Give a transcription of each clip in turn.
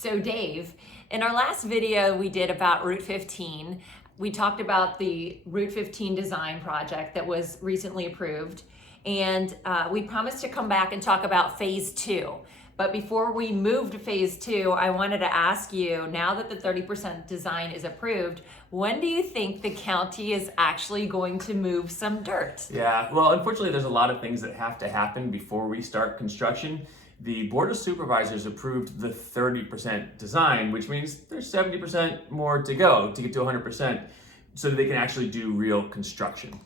So Dave, in our last video we did about Route 15, we talked about the Route 15 design project that was recently approved, and we promised to come back and talk about phase 2. But before we move to phase 2, I wanted to ask you, now that the 30% design is approved, when do you think the county is actually going to move some dirt? Yeah, well, unfortunately, there's a lot of things that have to happen before we start construction. The Board of Supervisors approved the 30% design, which means there's 70% more to go to get to 100% so that they can actually do real construction.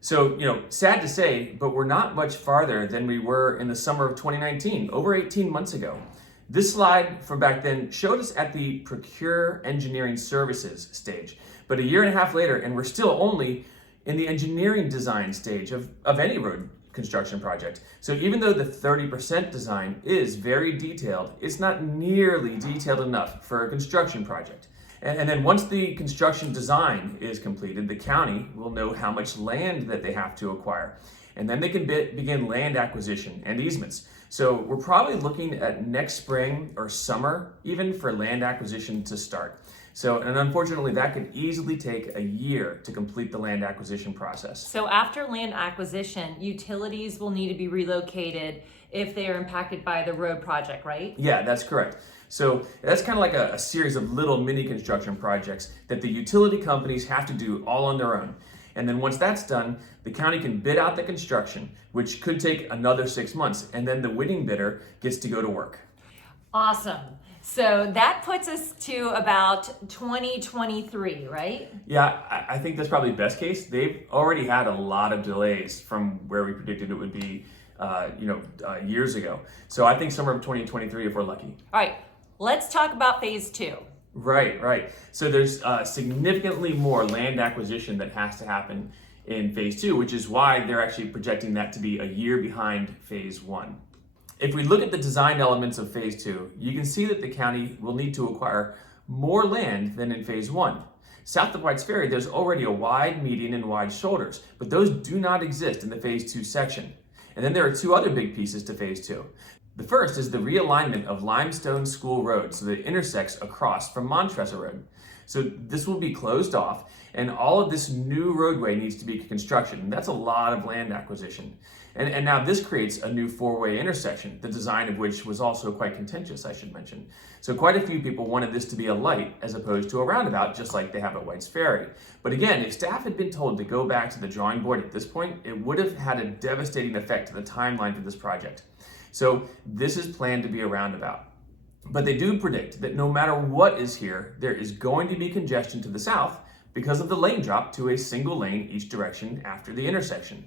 So, sad to say, but we're not much farther than we were in the summer of 2019, over 18 months ago. This slide from back then showed us at the procure engineering services stage, but a year and a half later, and we're still only in the engineering design stage of any road construction project. So even though the 30% design is very detailed, it's not nearly detailed enough for a construction project. And then once the construction design is completed, the county will know how much land that they have to acquire. And then they can begin land acquisition and easements. So we're probably looking at next spring or summer, even for land acquisition to start. So, and unfortunately, that could easily take a year to complete the land acquisition process. So after land acquisition, utilities will need to be relocated if they are impacted by the road project, right? Yeah, that's correct. So that's kind of like a series of little mini construction projects that the utility companies have to do all on their own. And then once that's done, the county can bid out the construction, which could take another 6 months. And then the winning bidder gets to go to work. Awesome. So that puts us to about 2023, right? Yeah, I think that's probably best case. They've already had a lot of delays from where we predicted it would be, years ago. So I think summer of 2023 if we're lucky. All right, let's talk about phase 2. Right. So there's significantly more land acquisition that has to happen in phase 2, which is why they're actually projecting that to be a year behind phase 1. If we look at the design elements of phase 2, you can see that the county will need to acquire more land than in phase 1. South of Ferry, there's already a wide median and wide shoulders, but those do not exist in the phase 2 section. And then there are 2 other big pieces to phase 2. The first is the realignment of Limestone School Road so that it intersects across from Montressor Road. So this will be closed off, and all of this new roadway needs to be constructed, and that's a lot of land acquisition. And now this creates a new 4-way intersection, the design of which was also quite contentious, I should mention. So quite a few people wanted this to be a light as opposed to a roundabout, just like they have at White's Ferry. But again, if staff had been told to go back to the drawing board at this point, it would have had a devastating effect to the timeline for this project. So this is planned to be a roundabout. But they do predict that no matter what is here, there is going to be congestion to the south because of the lane drop to a single lane each direction after the intersection.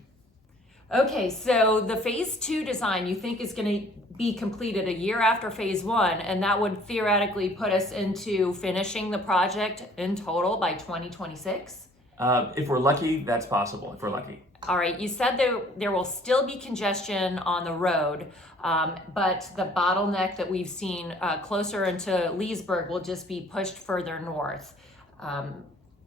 Okay, so the phase 2 design you think is going to be completed a year after phase 1, and that would theoretically put us into finishing the project in total by 2026? If we're lucky, that's possible, if we're lucky. All right, you said there will still be congestion on the road, but the bottleneck that we've seen closer into Leesburg will just be pushed further north.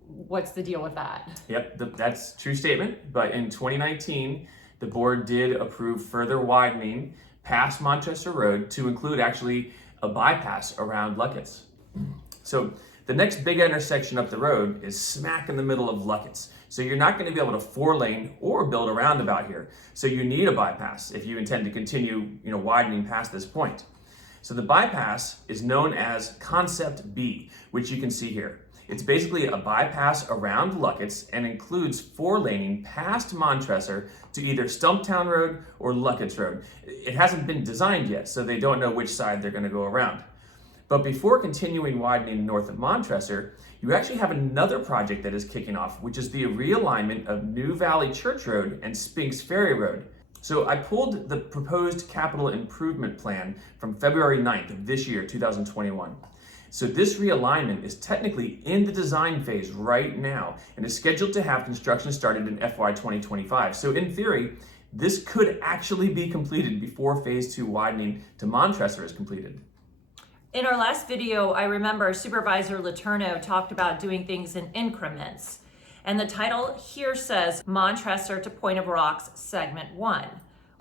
What's the deal with that? Yep, that's a true statement, but in 2019, the board did approve further widening past Montressor Road to include actually a bypass around Lucketts. So the next big intersection up the road is smack in the middle of Lucketts. So you're not going to be able to 4-lane or build a roundabout here. So you need a bypass if you intend to continue, widening past this point. So the bypass is known as Concept B, which you can see here. It's basically a bypass around Lucketts and includes 4-laning past Montressor to either Stumptown Road or Lucketts Road. It hasn't been designed yet, so they don't know which side they're going to go around. But before continuing widening north of Montressor, you actually have another project that is kicking off, which is the realignment of NewValley Church Rd and Ferry Road. So I pulled the proposed capital improvement plan from February 9th of this year, 2021. So this realignment is technically in the design phase right now and is scheduled to have construction started in FY 2025. So in theory, this could actually be completed before phase 2 widening to Montressor is completed. In our last video, I remember Supervisor Letourneau talked about doing things in increments. And the title here says Montressor to Point of Rocks Segment 1.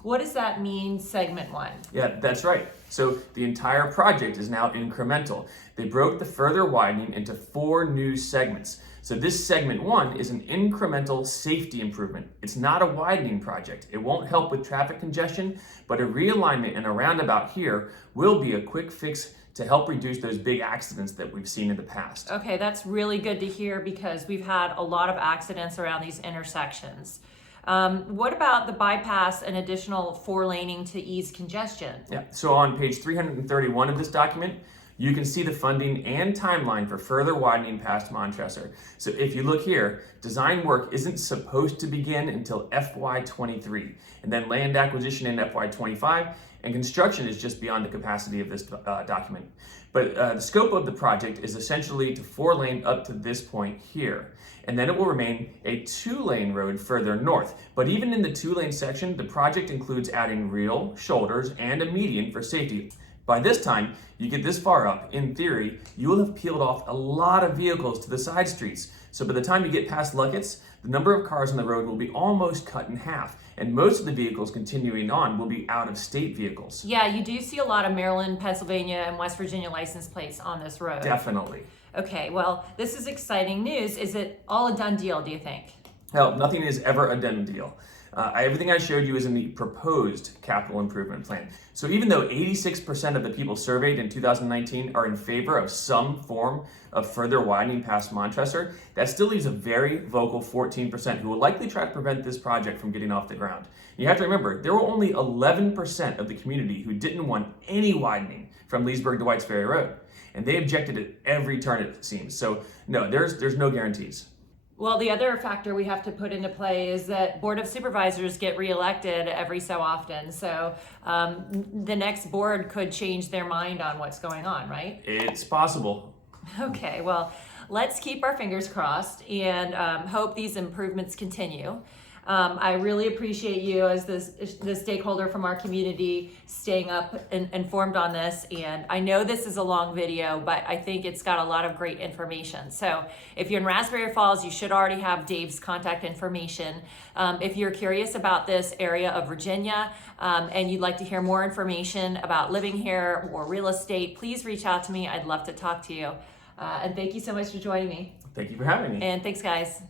What does that mean, segment 1? Yeah, that's right. So the entire project is now incremental. They broke the further widening into 4 new segments. So this segment 1 is an incremental safety improvement. It's not a widening project. It won't help with traffic congestion, but a realignment and a roundabout here will be a quick fix to help reduce those big accidents that we've seen in the past. Okay, that's really good to hear because we've had a lot of accidents around these intersections. What about the bypass and additional 4-laning to ease congestion? Yeah, so on page 331 of this document, you can see the funding and timeline for further widening past Montressor. So if you look here, design work isn't supposed to begin until FY23, and then land acquisition in FY25, and construction is just beyond the capacity of this document. But the scope of the project is essentially to 4-lane up to this point here. And then it will remain a 2-lane road further north. But even in the 2-lane section, the project includes adding real, shoulders, and a median for safety. By this time, you get this far up, in theory, you will have peeled off a lot of vehicles to the side streets. So by the time you get past Lucketts, the number of cars on the road will be almost cut in half. And most of the vehicles continuing on will be out-of-state vehicles. Yeah, you do see a lot of Maryland, Pennsylvania, and West Virginia license plates on this road. Definitely. Okay, well, this is exciting news. Is it all a done deal, do you think? Hell, nothing is ever a done deal. Everything I showed you is in the proposed capital improvement plan. So even though 86% of the people surveyed in 2019 are in favor of some form of further widening past Montressor, that still leaves a very vocal 14% who will likely try to prevent this project from getting off the ground. You have to remember, there were only 11% of the community who didn't want any widening from Leesburg to Ferry Road. And they objected at every turn, it seems. So no, there's no guarantees. Well, the other factor we have to put into play is that Board of Supervisors get reelected every so often. So the next board could change their mind on what's going on, right? It's possible. Okay, well, let's keep our fingers crossed and hope these improvements continue. I really appreciate you as the stakeholder from our community staying up and informed on this. And I know this is a long video, but I think it's got a lot of great information. So if you're in Raspberry Falls, you should already have Dave's contact information. If you're curious about this area of Virginia and you'd like to hear more information about living here or real estate, please reach out to me. I'd love to talk to you. And thank you so much for joining me. Thank you for having me. And thanks, guys.